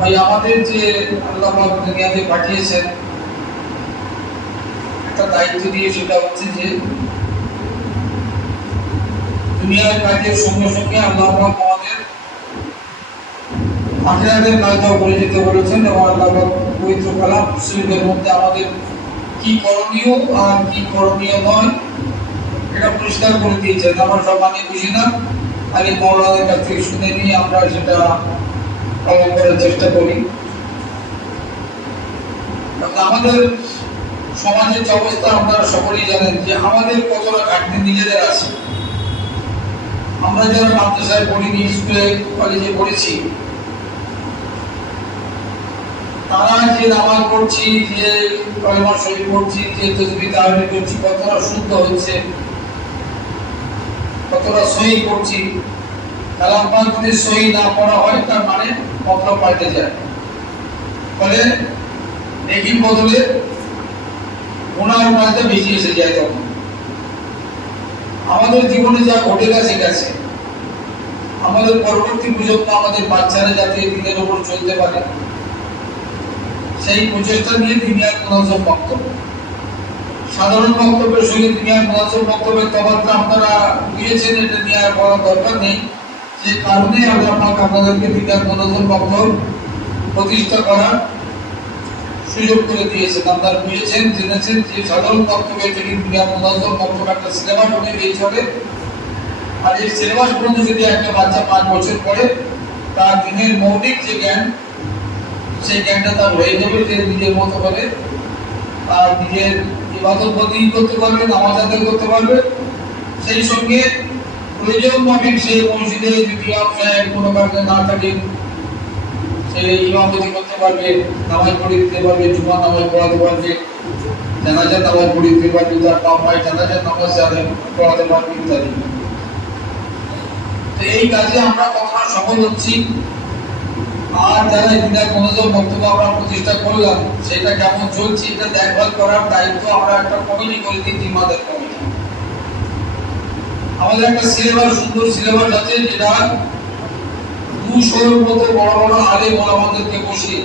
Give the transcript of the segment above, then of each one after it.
ভাই, আমাদের যে দুনিয়াতে পাঠিয়েছেন, একটা দায়িত্ব দিয়ে সেটা হচ্ছে যে দুনিয়ার কাজের সঙ্গে সঙ্গে আল্লাহ আমাদের কাজটাও করে যেতে বলেছেন এবং আল্লাহ পবিত্র মধ্যে আমাদের কি করণীয় আর কি করণীয় নয়, এটা পরিষ্কার করে দিয়েছেন। আমরা সব মানে বুঝি না আগে মৌলাদের কাছ থেকে শুনে নিয়ে আমরা সেটা পালন করার চেষ্টা করি। আমাদের সমাজের যে অবস্থা, আপনারা সকলেই জানেন যে আমাদের কতটা ঘাটতি নিজেদের আছে। আমরা যারা মাদ্রাসায় পড়িনি, স্কুলে, কলেজে পড়েছি, তারা যে নামাজ পড়ছি, যে কলমা শরীফ পড়ছি, যে তসবি তাহলে করছি, কতটা শুদ্ধ হচ্ছে, কতটা সহি করছি কালাম যদি সহি না পড়া হয়, তার মানে মতলব পাল্টে যায়। ফলে নেকির বদলে গুনার মাঝে বেশি এসে যায় তখন। আমাদের জীবনে যা ঘটে গেছে গেছে আমাদের পরবর্তী প্রজন্ম আমাদের বাচ্চারা যাতে দিনের ওপর চলতে পারে। সেই প্রচেষ্টা নিয়ে দুনিয়ার মোনাজম বক্তব্য। সাধারণ বক্তব্যের সঙ্গে দুনিয়ার মোনাজম বক্তব্যের তফাৎটা আপনারা বুঝেছেন এটা নিয়ে আর বলার দরকার নেই। যে কারণে আমি আপনাকে আপনাদেরকে দুনিয়ার মোনাজম বক্তব্য প্রতিষ্ঠা করার সুযোগ করে দিয়েছেন আপনারা বুঝেছেন, জেনেছেন যে সাধারণ বক্তব্য থেকে দুনিয়ার মনোধন বক্তব্য একটা সিনেমা ঢুকে দিয়ে চলে আর এই সিলেবাস পর্যন্ত যদি একটা বাচ্চা পাঁচ বছর পরে তার দিনের মৌলিক যে জ্ঞান, সেই জ্ঞানটা তার হয়ে যাবে যে নিজের মতো করে আর নিজের ইবাদত বন্দি করতে পারবে, নামাজ আদায় করতে পারবে। সেই সঙ্গে প্রয়োজন মাফিক সেই মসজিদে যদি ইমাম কোনো কারণে না থাকেন, সে ইমামতি করতে পারবে, নামাজ পড়ে দিতে পারবে জুমা নামাজ পড়াতে পারবে, জানাজার নামাজ পড়ে দিতে পারবে, তার পাপায় জানাজার নামাজ আদায় পড়াতে পারবে ইত্যাদি। তো এই কাজে আমরা কতটা সফল হচ্ছি। আর যারা বিনা মনোযোগ বক্তব্য আমরা প্রতিষ্ঠা করলাম, সেটা কেমন চলছে, এটা দেখভাল করার দায়িত্ব আমরা একটা কমিটি করে দিই জিম্মাদার কমিটি। আমাদের একটা সিলেবাস, সুন্দর সিলেবাস আছে, যেটা দুশোর মতো বড় বড় আলেম আমাদেরকে বসে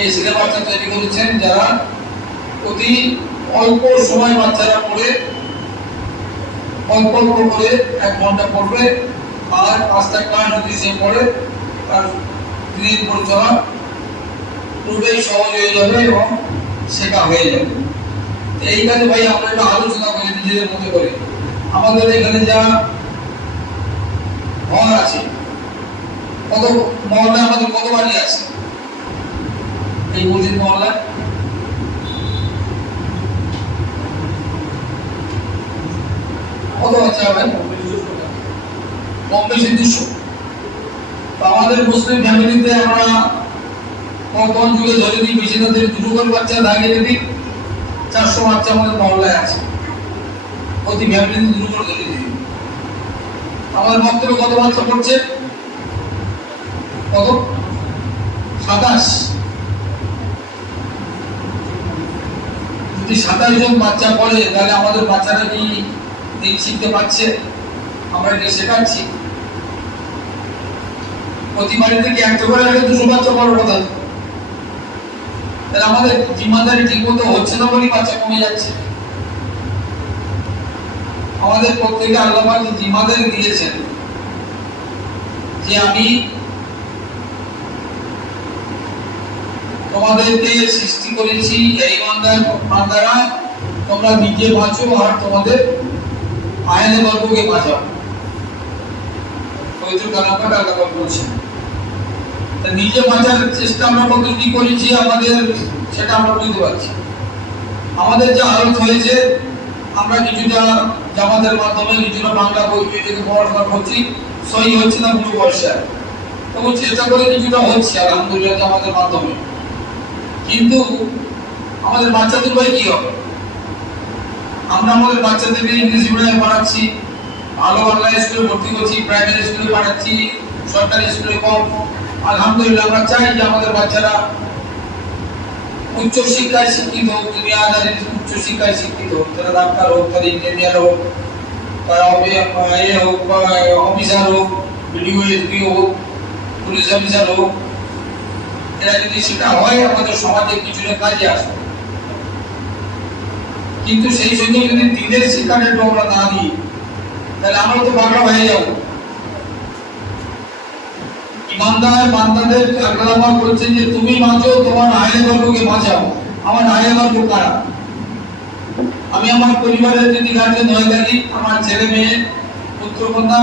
এই সিলেবাসটা তৈরি করেছেন যারা অতি অল্প সময় বাচ্চারা পড়ে, অল্প অল্প করে এক ঘণ্টা পড়বে, আর পাঁচটা ক্লাস যদি সে পড়ে, তার দিনের পরিচালনা পূর্বেই সহজ হয়ে যাবে এবং শেখা হয়ে যাবে। এই কাজে ভাই আমরা একটু আলোচনা করি, নিজেদের মধ্যে করে। আমাদের এখানে যা ঘর আছে, কত মহল্লা আমাদের কত বাড়ি আছে? এই মসজিদ মহল্লা কত আছে হবে? কম বেশি দুশো আমাদের মুসলিম ফ্যামিলিতে আমরা কোন যুগে ধরে দিই বেশি না ধরে দুটো করে বাচ্চা দাঁড়িয়ে যদি চারশো বাচ্চা আমাদের মহল্লায় আছে। দিই। আমাদের বক্তব্যে কত বাচ্চা পড়ছে? কত? সাতাশ। যদি সাতাশ জন বাচ্চা পড়ে, তাহলে আমাদের বাচ্চারা কি দিন শিখতে পারছে? আমরা এটা শেখাচ্ছি। প্রতি বাড়িতে কি একটা করে আগে দুশো বাচ্চা বড় কথা। তাহলে আমাদের জিম্মাদারি ঠিক মতো হচ্ছে না বলেই বাচ্চা কমে যাচ্ছে। আমাদের প্রত্যেকে আল্লাহ জিম্মাদারি দিয়েছেন যে আমি তোমাদেরকে সৃষ্টি করেছি এই বান্দারা তোমরা নিজে বাঁচো আর তোমাদের আয়নে বর্গকে বাঁচাও। নিজে বাঁচার চেষ্টা আমরা কতটি করেছি আমাদের সেটা আমরা বুঝতে পারছি আমাদের যে হালত হয়েছে, আমরা কিছুটা জামাতের মাধ্যমে কিছুটা বাংলা বই থেকে পড়াশোনা করছি সহি হচ্ছে না পুরো বর্ষায় তবু চেষ্টা করে কিছুটা হচ্ছে, আলহামদুলিল্লাহ, জামাতের মাধ্যমে। কিন্তু আমাদের বাচ্চাদের ভাই কি হবে? আমরা আমাদের বাচ্চাদেরকে ইংলিশ মিডিয়ামে পড়াচ্ছি, ভালো বাংলা স্কুলে ভর্তি করছি প্রাইভেট স্কুলে পড়াচ্ছি, সরকারি স্কুলে কম। আলহামদুলিল্লাহ, আমরা চাই যে আমাদের বাচ্চারা উচ্চ শিক্ষায় শিক্ষিত হোক দুনিয়াদারি উচ্চ শিক্ষায় শিক্ষিত হোক তারা ডাক্তার হোক তারা ইঞ্জিনিয়ার হোক, তারা এ হোক বা অফিসার হোক, বিডিও, এসপি হোক, পুলিশ অফিসার হোক, এরা যদি সেটা হয়, আমাদের সমাজে কিছুটা কাজে আসবে। কিন্তু সেই সঙ্গে যদি দিনের শিক্ষাটা একটু আমরা না দিই, তাহলে আমরা তো বাংলা হয়ে যাব। ইমানদার বান্দাদের যে তুমি বাঁচো, তোমার আয়ের বর্গকে বাঁচাও। আমার আয়ের কারা? আমি আমার পরিবারের যদি আমার ছেলে মেয়ে, পুত্র কন্যা,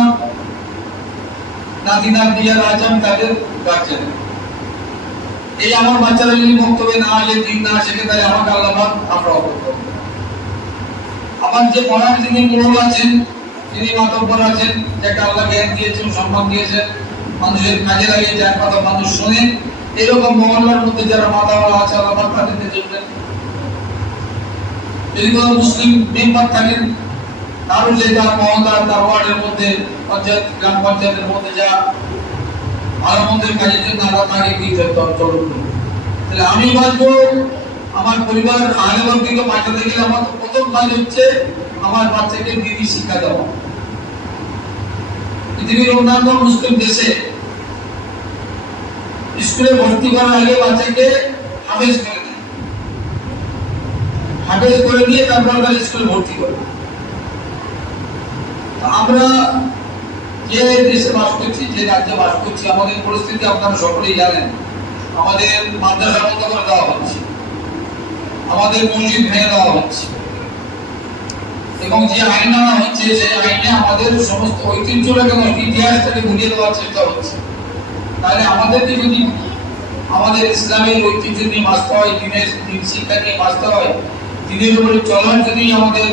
নাতি আছে আমি তাদের গার্জেন এই আমার বাচ্চারা যদি বক্তব্যে না আসে, দিন না শেখে তাহলে আমাকে আল্লাহ আমরা অবগত আমার যে পড়ার যিনি আছেন তিনি মাতব্বর আছেন, যাকে আল্লাহ জ্ঞান দিয়েছেন, সম্মান দিয়েছেন মানুষের কাজে লাগিয়ে যার কথা মানুষ শোনে। এরকম মহল্লার মধ্যে যারা মাথাওয়ালা আছে, আল্লাহ তাদেরকে চলবেন যদি কোনো মুসলিম মেম্বার থাকেন তারও যে তার মহল্লা, তার ওয়ার্ডের মধ্যে, পঞ্চায়েত, গ্রাম পঞ্চায়েতের মধ্যে যা ভালো মন্দের কাজের জন্য আল্লাহ তাকে কি চলন। করবে তাহলে আমি বাঁচবো আমার পরিবার আহলেবার দিকে বাঁচাতে গেলে আমার প্রথম কাজ হচ্ছে, আমার বাচ্চাকে দিদি শিক্ষা দেওয়া। পৃথিবীর অন্যান্য মুসলিম দেশে স্কুলে ভর্তি করার আগে বাচ্চাকে হাফেজ করে দেয়। হাফেজ করে দিয়ে তারপর তার স্কুলে ভর্তি করে আমরা যে দেশে বাস করছি, যে রাজ্যে বাস করছি, আমাদের পরিস্থিতি আপনারা সকলেই জানেন। আমাদের মাদ্রাসা বন্ধ করে দেওয়া হচ্ছে। আমাদের মসজিদ ভেঙে দেওয়া হচ্ছে। এবং যে আইন আনা হচ্ছে, সেই আইনে আমাদের সমস্ত ঐতিহ্যটাকে নষ্ট ইতিহাসটাকে ভুলিয়ে দেওয়ার চেষ্টা হচ্ছে তাহলে আমাদেরকে যদি আমাদের ইসলামের ঐতিহ্য নিয়ে বাঁচতে হয়, দিনের দিন শিক্ষা নিয়ে বাঁচতে হয়, দিনের উপরে চলন যদি আমাদের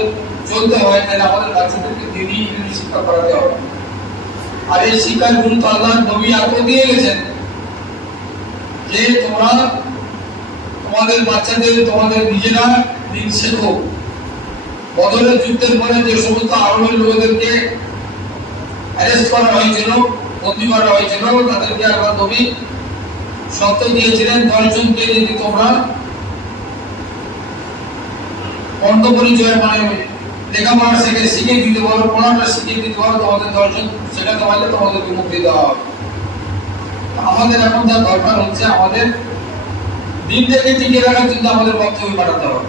চলতে হয়, তাহলে আমাদের বাচ্চাদেরকে দিনই দিনই শিক্ষা করাতে হবে। আর এই শিক্ষার গুরুত্ব আল্লাহ নবী আগে দিয়ে গেছেন। যে তোমরা তোমাদের বাচ্চাদের, তোমাদের নিজেরা দিন শেখো। বদলের যুদ্ধের পরে যে সমস্ত আরবের লোকেদেরকে অ্যারেস্ট করা হয়েছিল, বন্দি করা হয়েছিল, তাদেরকে আল্লাহ নবী সত্য দিয়েছিলেন দশজনকে যদি তোমরা অন্ধ পরিচয় মানে লেখাপড়া শেখে শিখে দিতে পারো, পড়াটা শিখে দিতে পারো, তোমাদের দর্শন শেখাতে পারলে তোমাদেরকে মুক্তি দেওয়া হবে। আমাদের এখন যা দরকার হচ্ছে, আমাদের দিনটাকে টিকে রাখার জন্য আমাদের বক্তব্য পাঠাতে হবে।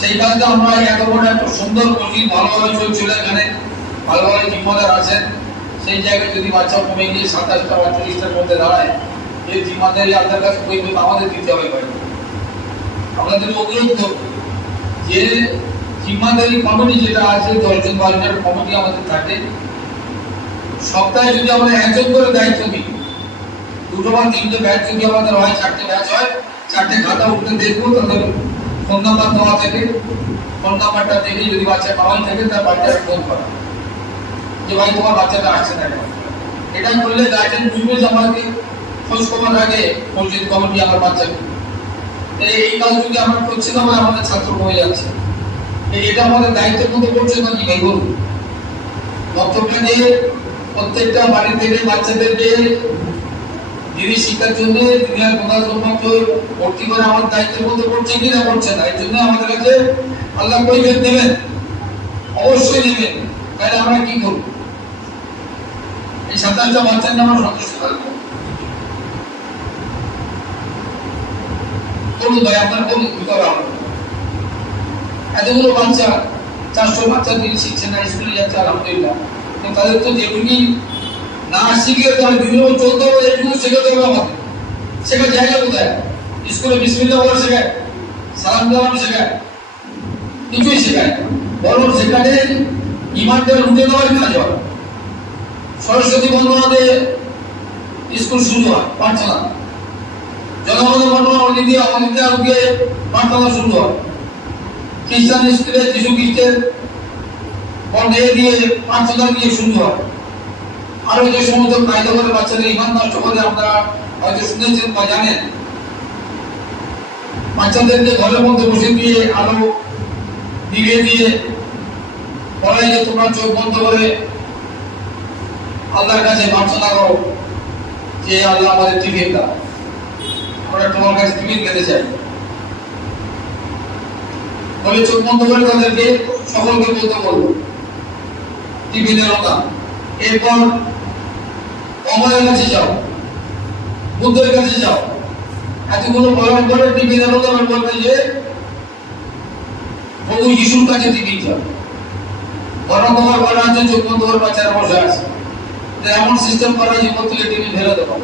সেই কাজটা আমরা বড় একটা সুন্দর মসজিদ ভালোভাবে চলছিল এখানে ভালোভাবে জিম্মাদার আছেন সেই জায়গায় যদি বাচ্চা কমে গিয়ে সাতাশটা বা চল্লিশটার মধ্যে দাঁড়ায়, এই জিম্মাদারি আপনার কাছে কই আমাদের দিতে হবে ভাই। আপনাদের অনুরোধ যে জিম্মাদারি কমিটি যেটা আছে, দশজন বারোজন কমিটি আমাদের থাকে। সপ্তাহে যদি আমরা একজন করে দায়িত্ব দিই, দুটো বা তিনটে ব্যাচ যদি আমাদের হয়, চারটে ব্যাচ হয়, চারটে খাতা উঠতে দেখব, তাদের ফোন নাম্বার দেওয়া থাকে ফোন নাম্বারটা দেখে যদি বাচ্চা পাওয়াই থাকে, তার বাচ্চাকে ফোন করা। যে ভাই তোমার বাচ্চাটা আসছে না এটা করলে গার্জেন বুঝবে যে আমাকে খোঁজ খবর রাখে মসজিদ কমিটি আমার বাচ্চাকে এই কাজ যদি আমরা করছি না আমাদের ছাত্র কমে যাচ্ছে। এটা আমাদের দায়িত্বের মধ্যে পড়ছে না কি ভাই বলুন? বক্তব্যটা দিয়ে প্রত্যেকটা বাড়ি থেকে বাচ্চাদেরকে দিদি শিক্ষার জন্য দুনিয়ার প্রধান সম্পর্ক ভর্তি করে আমার দায়িত্বের মধ্যে পড়ছে কি না পড়ছে না। এই জন্য আমাদের কাছে আল্লাহ কৈফিয়ত দেবেন। অবশ্যই দেবেন তাহলে আমরা কি করব? এই বাচ্চার আমরা সন্তুষ্ট থাকব। বলুন ভাই, আপনার এতগুলো বাচ্চা, চারশো বাচ্চা দিন শিখছে না, স্কুলে যাচ্ছে, আলহামদুলিল্লাহ। তাদের তো যেটুকুই না শিখে তাহলে বিভিন্ন চলতে হবে এটুকু শেখাতে হবে আমাদের শেখার জায়গা কোথায়? স্কুলে বিসমিল্লা বলা শেখায়, সালাম দেওয়ানো শেখায়। কিছুই শেখায় বরং সেখানে ইমানটা লুটে দেওয়ার কাজ হয়। সরস্বতী বন্দনাতে স্কুল শুরু হয় পাঠশালা জনগণের অনেক দিয়ে আরও গিয়ে পাঠশালা শুরু হয়। খ্রিস্টান স্কুলে যিশু খ্রিস্টের বন্ধে দিয়ে পাঠশালা দিয়ে শুরু হয়। আরও যে সমস্ত কায়দা করে বাচ্চাদের ইমান নষ্ট করে আপনারা হয়তো শুনেছেন বা জানেন। বাচ্চাদেরকে ঘরের মধ্যে বসে দিয়ে আলো নিভিয়ে দিয়ে বলাই যে তোমরা চোখ বন্ধ করে আল্লাহর কাছে প্রার্থনা করো যে আল্লাহ আমাদের টিফিন দাও। আমরা তোমার কাছে টিফিন খেতে চাই। বলে চোখ বন্ধ করে তাদেরকে সকলকে বলতে বলব টিফিনের কথা। এরপর অমরের কাছে যাও। বুদ্ধের কাছে যাও। এতগুলো বলার পরে টিভি দেখো তোমার বলবে যে, প্রভু যিশুর কাছে টিভি যাও। বরং তোমার বলা আছে বন্ধ করে বাচ্চারা বসে আছে। এমন সিস্টেম করা জীবন থেকে টিভি ফেলে দেবো।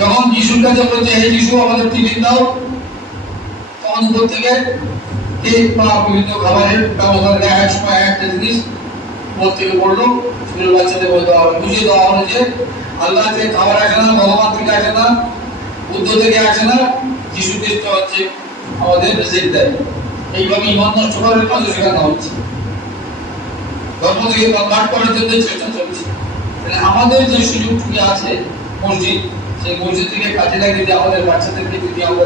যখন যিশুর কাছে বলছে হে যিশু, আমাদের টিভি দাও। তখন উপর থেকে কেক বা বিভিন্ন খাবারের ব্যবস্থা করে একটা জিনিস যে আমাদের ধর্ম থেকে চেষ্টা চলছে। আমাদের যে সুযোগটুকু আছে, মসজিদ, সেই মসজিদ থেকে কাজে লাগিয়ে দিয়ে আমাদের বাচ্চাদেরকে যদি আমরা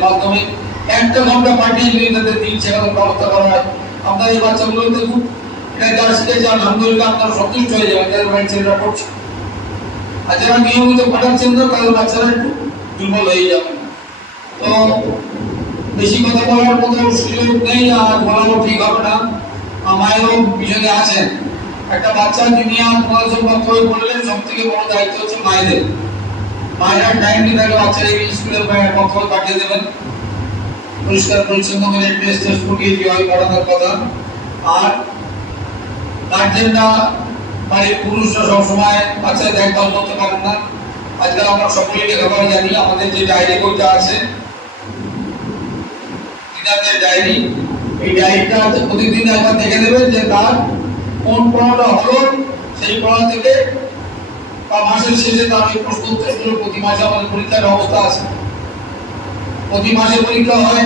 মাধ্যমে একটা ঘণ্টা পাঠিয়ে যদি তাদের দিন শেখানোর ব্যবস্থা করা হয় আপনার এই বাচ্চাগুলো দেখুন এটা যারা শিখেছে আলহামদুলিল্লাহ আপনারা সন্তুষ্ট হয়ে যাবেন যাদের বাড়ির ছেলেরা পড়ছে। আর যারা নিয়মিত পাঠাচ্ছেন না তাদের বাচ্চারা একটু দুর্বল হয়ে যাবে। তো বেশি কথা বলার মতো সুযোগ নেই, আর বলারও ঠিক হবে না। আমার মায়েরও পিছনে আছেন। একটা বাচ্চা দুনিয়া পড়াশোনা পড়লে সব থেকে বড় দায়িত্ব হচ্ছে মায়েদের। মায়েরা টাইমলি তাকে বাচ্চারা স্কুলের পক্ষ পাঠিয়ে দেবেন। পরিষ্কার পরিচ্ছন্ন করে টেস্ট করিয়ে দিয়ে পড়ানোর কথা। আর গার্জেনরা বাড়ির পুরুষরা সবসময় বাচ্চা দেখভাল করতে পারেন না। আজকাল আমরা সকলেই লেখাপড়া জানি আমাদের যে ডায়েরি বইটা আছে। দিনাদের ডায়েরি এই ডায়েরিটা প্রতিদিন একবার দেখে নেবেন যে তার কোন পড়াটা হলো। সেই পড়া থেকে বা মাসের শেষে তার ওই প্রশ্ন উত্তরগুলো প্রতি মাসে আমাদের পরীক্ষার অবস্থা আছে। প্রতি মাসে পরীক্ষা হয়,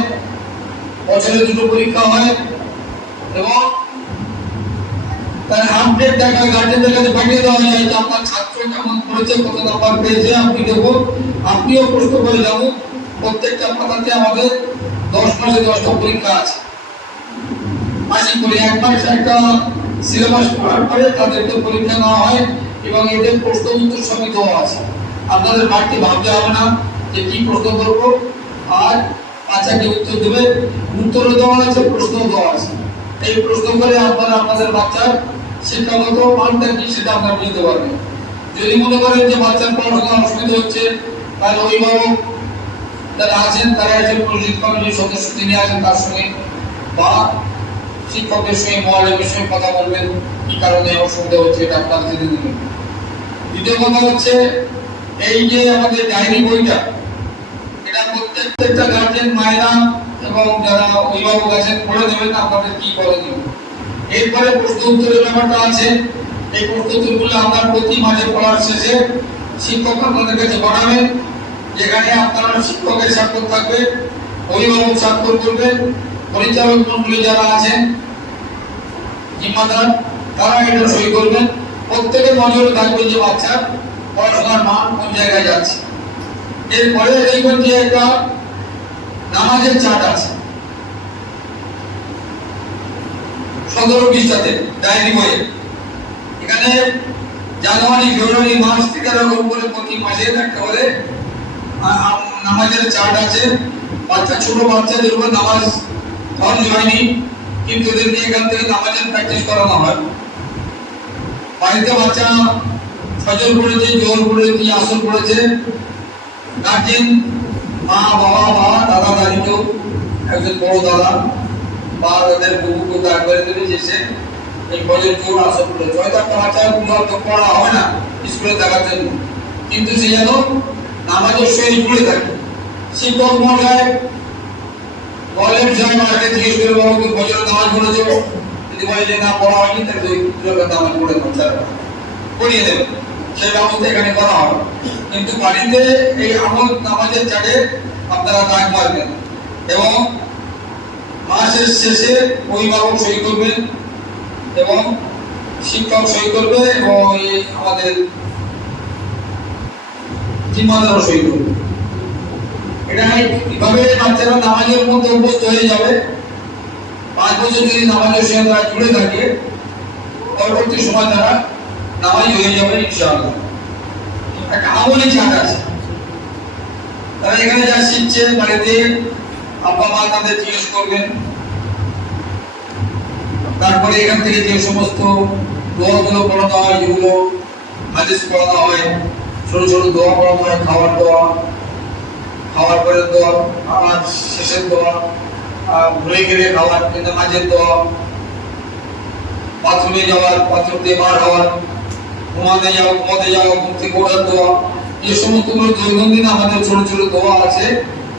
বছরে দুটো পরীক্ষা হয়, এবং তার আপডেট দেখা গার্জেনদের কাছে পাঠিয়ে দেওয়া যায় যে আপনার ছাত্র কেমন করেছে কত নাম্বার পেয়েছে, আপনি দেখুন, আপনিও প্রশ্ন করে যাব প্রত্যেকটা পাতাতে আমাদের দশ মাসে দশটা পরীক্ষা আছে। মাসিক করে এক মাস একটা সিলেবাস পড়ার পরে তাদেরকে পরীক্ষা নেওয়া হয়, এবং এদের প্রশ্ন উত্তর সবই দেওয়া আছে। আপনাদের বাড়তি ভাবতে হবে না যে কি প্রশ্ন করব আর বাচ্চাকে উত্তর দেবে। উত্তরও দেওয়া আছে প্রশ্নও দেওয়া আছে। এই প্রশ্ন করে আপনারা আপনাদের বাচ্চার শিক্ষাগত মানটা কি সেটা আপনারা বুঝতে পারবেন। যদি মনে করেন যে বাচ্চার পড়াশোনা অসুবিধা হচ্ছে, তাহলে অভিভাবক যারা আছেন, তারা একজন মসজিদ কমিটির সদস্য তিনি আছেন তার সঙ্গে বা শিক্ষকের সঙ্গে মহালয়ের সঙ্গে কথা বলবেন, কি কারণে অসুবিধা হচ্ছে এটা আপনারা জেনে নেবেন। দ্বিতীয় কথা হচ্ছে, এই যে আমাদের ডায়েরি বইটা প্রত্যেকটা গার্জেন এবং যারা অভিভাবক দেবেন কি করণীয় এরপরে ব্যাপারটা আছে। এই আমরা প্রতি মাসে পড়ার শেষে শিক্ষক আপনাদের কাছে যেখানে আপনারা শিক্ষকের থাকবে, অভিভাবক যারা আছেন তারা এটা সই করবেন। প্রত্যেকের নজরে থাকবে যে বাচ্চার পড়াশোনার মান কোন জায়গায় যাচ্ছে। এরপরে দেখবেন যে একটা নামাজের চার্ট আছে। সতেরো পৃষ্ঠাতে ডায়েরি বইয়ে। এখানে জানুয়ারি, ফেব্রুয়ারি, মার্চ থেকে এরকম করে প্রতি মাসে একটা করে নামাজের চার্ট আছে। বাচ্চা, ছোট বাচ্চাদের উপর নামাজ ফরজ হয়নি, কিন্তু এদেরকে এখান থেকে নামাজের প্র্যাকটিস করানো হয়। বাড়িতে বাচ্চা ফজর পড়েছে জোর পড়েছে, আসর পড়েছে গার্জেন মা, বাবা, মা, দাদা, দাদি কেউ একজন বড় দাদা। বা তাদের বুবুকে দাঁড় করে দেবে যে সে এই ফজর জোর পড়েছে হয়তো একটা বাচ্চা তো পড়া হবে না স্কুলে দেখার জন্য। কিন্তু সে যেন নামাজের সহিত জুড়ে থাকে। শিক্ষক মশাই বলেন সাহেব আগে জিজ্ঞেস করে বাবু তুমি ফজর নামাজ পড়েছো যদি বলে যে না, পড়া হয়নি, তাহলে দুটো নামাজ পড়ে বাচ্চারা পড়িয়ে দেবে। সেই ব্যবস্থা এখানে করা হবে। কিন্তু বাড়িতে এই আমল নামাজের চাটে আপনারা দাগ মারবেন এবং মাসের শেষে অভিভাবক সই করবেন এবং শিক্ষক সই করবে এবং আমাদের জিম্মাদারও সই করবে। এটা কীভাবে বাচ্চারা নামাজের মধ্যে অভ্যস্ত হয়ে যাবে, পাঁচ বছর যদি নামাজের সঙ্গে তারা জুড়ে থাকে, পরবর্তী সময় তারা নামাজ হয়ে যাবে ইনশাআল্লাহ একটা আমলি ছাট আছে। তারা এখানে যা শিখছে বাড়িতে, আব্বা মা তাদের জিজ্ঞেস করবেন। তারপরে এখান থেকে যে সমস্ত দোয়াগুলো পড়ানো হয় যেগুলো হাদিস পড়ানো হয়। ছোট ছোট দোয়া পড়ানো হয়, খাওয়ার দোয়া, খাওয়ার পরে দোয়া আর শেষের দোয়া ভুলে গেলে খাওয়ার, কিন্তু মাঝের দোয়া, বাথরুমে যাওয়ার, বাথরুম দিয়ে বার হওয়ার ঘুমাতে যাওয়া ঘুমাতে ঘুম থেকে ওঠার দোয়া। এই সমস্তগুলো দৈনন্দিন আমাদের ছোট ছোট দোয়া আছে।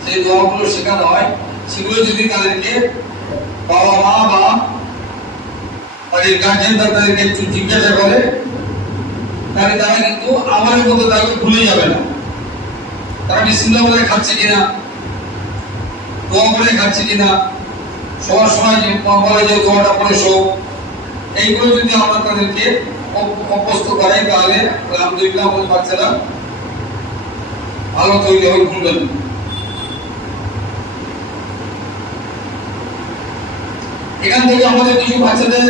সেই দোয়াগুলো শেখানো হয়। সেগুলো যদি তাদেরকে বাবা মা বা তাদের গার্জেন তাদেরকে একটু জিজ্ঞাসা করে, তাহলে তারা কিন্তু আমাদের মতো তাকে ভুলে যাবে না। তারা বিসমিল্লাহ বলে খাচ্ছে কিনা, দোয়া করে খাচ্ছে কিনা, সবার সময় যে বলে যে দোয়াটা পড়ে শো এইগুলো যদি আমরা তাদেরকে অভ্যস্ত করাই তাহলে আলহামদুলিল্লাহ ভালো তৈরি হবে এখান থেকে আমাদের কিছু বাচ্চাদের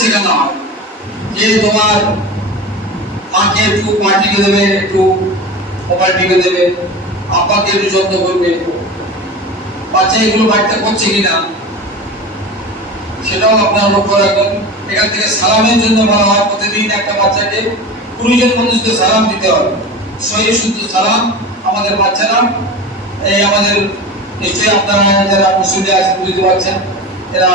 শেখানো হয়? যে তোমার মাকে একটু পা দেবে, একটু মোবাইল টিকে দেবে, আব্বাকে একটু যত্ন করবে। বাচ্চা এগুলো বাড়িতে করছে কিনা? সেটাও আপনারা লক্ষ্য রাখবেন। এখান থেকে সালামের জন্য বলা হয়, প্রতিদিন একটা বাচ্চাকে কুড়ি জন মানুষকে সালাম দিতে হবে। সহি শুদ্ধ সালাম, আমাদের বাচ্চারা, এই আমাদের, নিশ্চয়ই আপনারা যারা মুসলিমে আছেন, বুঝতে পারছেন, এরা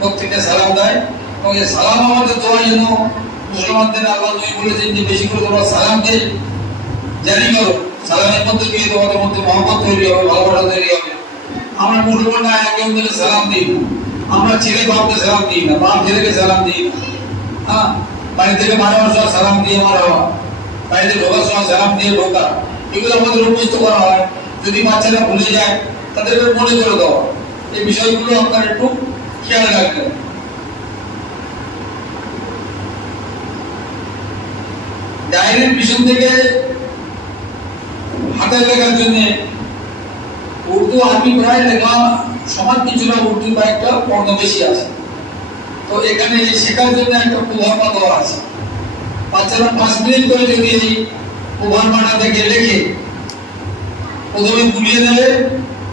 প্রত্যেককে সালাম দেয়। এবং এই সালাম আমাদের দোয়া জন্য মুসলমানদের আল্লাহ নবী বলেছেন যে, বেশি করে তোমরা সালামকে জানি করো। সালামের মধ্যে দিয়ে তোমাদের মধ্যে মহব্বত তৈরি হবে, ভালোবাসা তৈরি হবে। আমরা মুসলমানরা একে অন্যকে সালাম দিই। আমরা ছেলে বাপকে সালাম দিই না, বাপ ছেলেকে সালাম দিই না। হ্যাঁ বাড়ি থেকে মারার সময় সালাম দিয়ে মারা হওয়া বাড়িতে ঢোকার সময় সালাম দিয়ে ঢোকা। এগুলো আমাদের অভ্যস্ত করা হয়। যদি বাচ্চারা ভুলে যায় তাদেরকে মনে করে দেওয়া এই বিষয়গুলো আপনারা একটু খেয়াল রাখবেন। ডায়েরির পিছন থেকে হাতে লেখার জন্য উর্দু আমি প্রায় লেখা উর্দু বা একটা পর্ণ বেশি আছে। তো এখানে এই শেখার জন্য একটা প্রভাবটা দেওয়া আছে। বাচ্চারা পাঁচ মিনিট করে যদি এই লেখে, প্রথমে দেবে,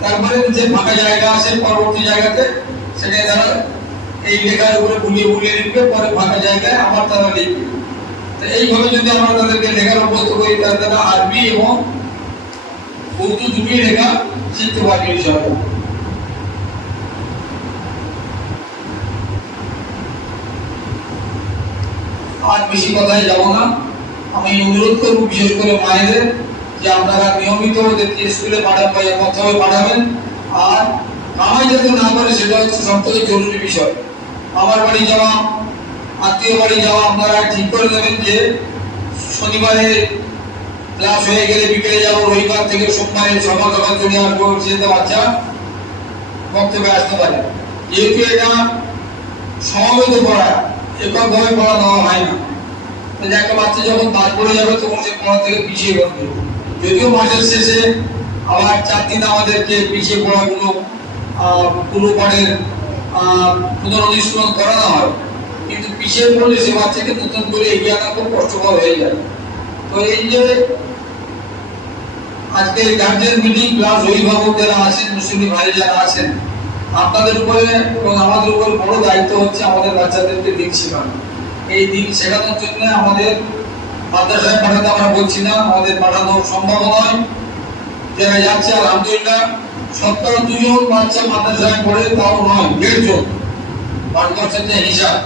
তারপরে যে ফাঁকা জায়গা আছে পরবর্তী জায়গাতে সেখানে তারা এই লেখার উপরে গুলিয়ে গুলিয়ে লিখবে, পরে ফাঁকা জায়গায় আবার তারা লিখবে। তো এইভাবে যদি আমরা তাদেরকে লেখার অভ্যস্ত করি, তাহলে তারা আরবি এবং উর্দু দুটোই লেখা শিখতে পারবে আর বেশি কথায় যাব না। আমি অনুরোধ করব বিশেষ করে মায়েদের যে আপনারা নিয়মিত ওদেরকে স্কুলে পাঠান বা মধ্যমে পাঠাবেন। আর কামাই যাতে না করে, সেটা হচ্ছে সব থেকে জরুরি বিষয়। আমার বাড়ি যাওয়া, আত্মীয় বাড়ি যাওয়া, আপনারা ঠিক করে দেবেন যে শনিবারে ক্লাস হয়ে গেলে বিকেলে যাব, রবিবার থেকে সোমবারে সকাল সকাল চলে আসব সেটা বাচ্চা বক্তব্যে আসতে পারে যেহেতু এটা সমবেত পড়া এককভাবে পড়া দেওয়া হয় না। তো যে একটা বাচ্চা যখন যাবে, তখন সে পড়া থেকে পিছিয়ে পড়বে। যদিও মাসের শেষে আবার চার দিন আমাদেরকে পিছিয়ে পড়াগুলো পুরো পাঠের করানো হয়। কিন্তু পিছিয়ে পড়লে সে বাচ্চাকে নতুন করে এগিয়ে আনা খুব কষ্টকর হয়ে যায়। তো এই যে আজকে গার্জেন মিটিং অভিভাবক যারা আছেন, মুসলিম ভাই যারা আছেন আপনাদের উপরে এবং আমাদের উপরে বড় দায়িত্ব হচ্ছে আমাদের বাচ্চাদেরকে দিন শেখানো। এই দিন শেখানোর জন্য আমাদের মাদ্রাসায় পাঠাতে আমরা বলছি না, আমাদের পাঠানো সম্ভব নয় যারা যাচ্ছে, আলহামদুলিল্লাহ। সত্তর দুজন বাচ্চা মাদ্রাসায় পড়ে তাও নয় দেড় জন ভারতবর্ষের যে হিসাব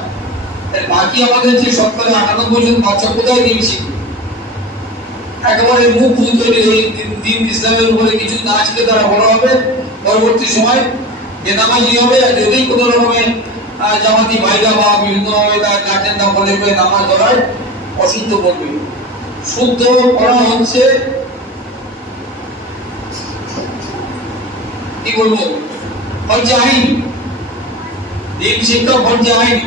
বাকি আমাদের যে সত্তর আটানব্বই জন বাচ্চা কোথায় দিন শিখবে? একেবারে মুখ ফুল দিন- দিন ইসলামের উপরে কিছু না শিখে তারা বড় হবে। পরবর্তী সময় বেনামাজি হবে আর যদি কোনো রকমের জামাতি ভাইরা বা বিভিন্ন ভাবে তার গার্জেনরা বলে করে নামাজ ধরায় অশুদ্ধ করবে। শুদ্ধ করা হচ্ছে, কি বলব ফরজে আইন। দিন শিক্ষা ফরজে আইন।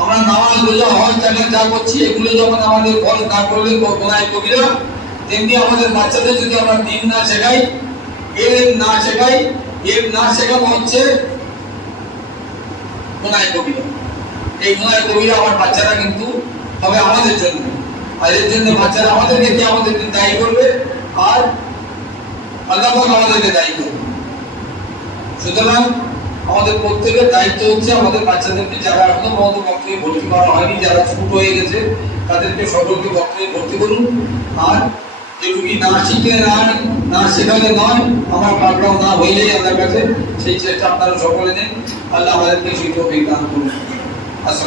আমরা নামাজ রোজা হজ, জাকাত যা করছি, এগুলো যখন আমাদের ফল না করলে গোনায় কবিরা। তেমনি আমাদের বাচ্চাদের যদি আমরা দিন না শেখাই, এর না শেখাই এর না শেখানো হচ্ছে গোনায় কবিরা। এই গোনায় কবিরা আমার বাচ্চারা কিন্তু হবে আমাদের জন্য। আর এর জন্য বাচ্চারা আমাদেরকে কি আমাদেরকে দায়ী করবে? আর আল্লাহ আমাদেরকে দায়ী করবে। সুতরাং আমাদের প্রত্যেকের দায়িত্ব হচ্ছে আমাদের বাচ্চাদেরকে যারা এখনও মত পক্ষে ভর্তি করা হয়নি, যারা ছুট হয়ে গেছে, তাদেরকে সকলকে পক্ষে ভর্তি করুন। আর যেটুকি না না নয় আমার না কাছে সেই আপনারা সকলে আল্লাহ আমাদেরকে আসসালাম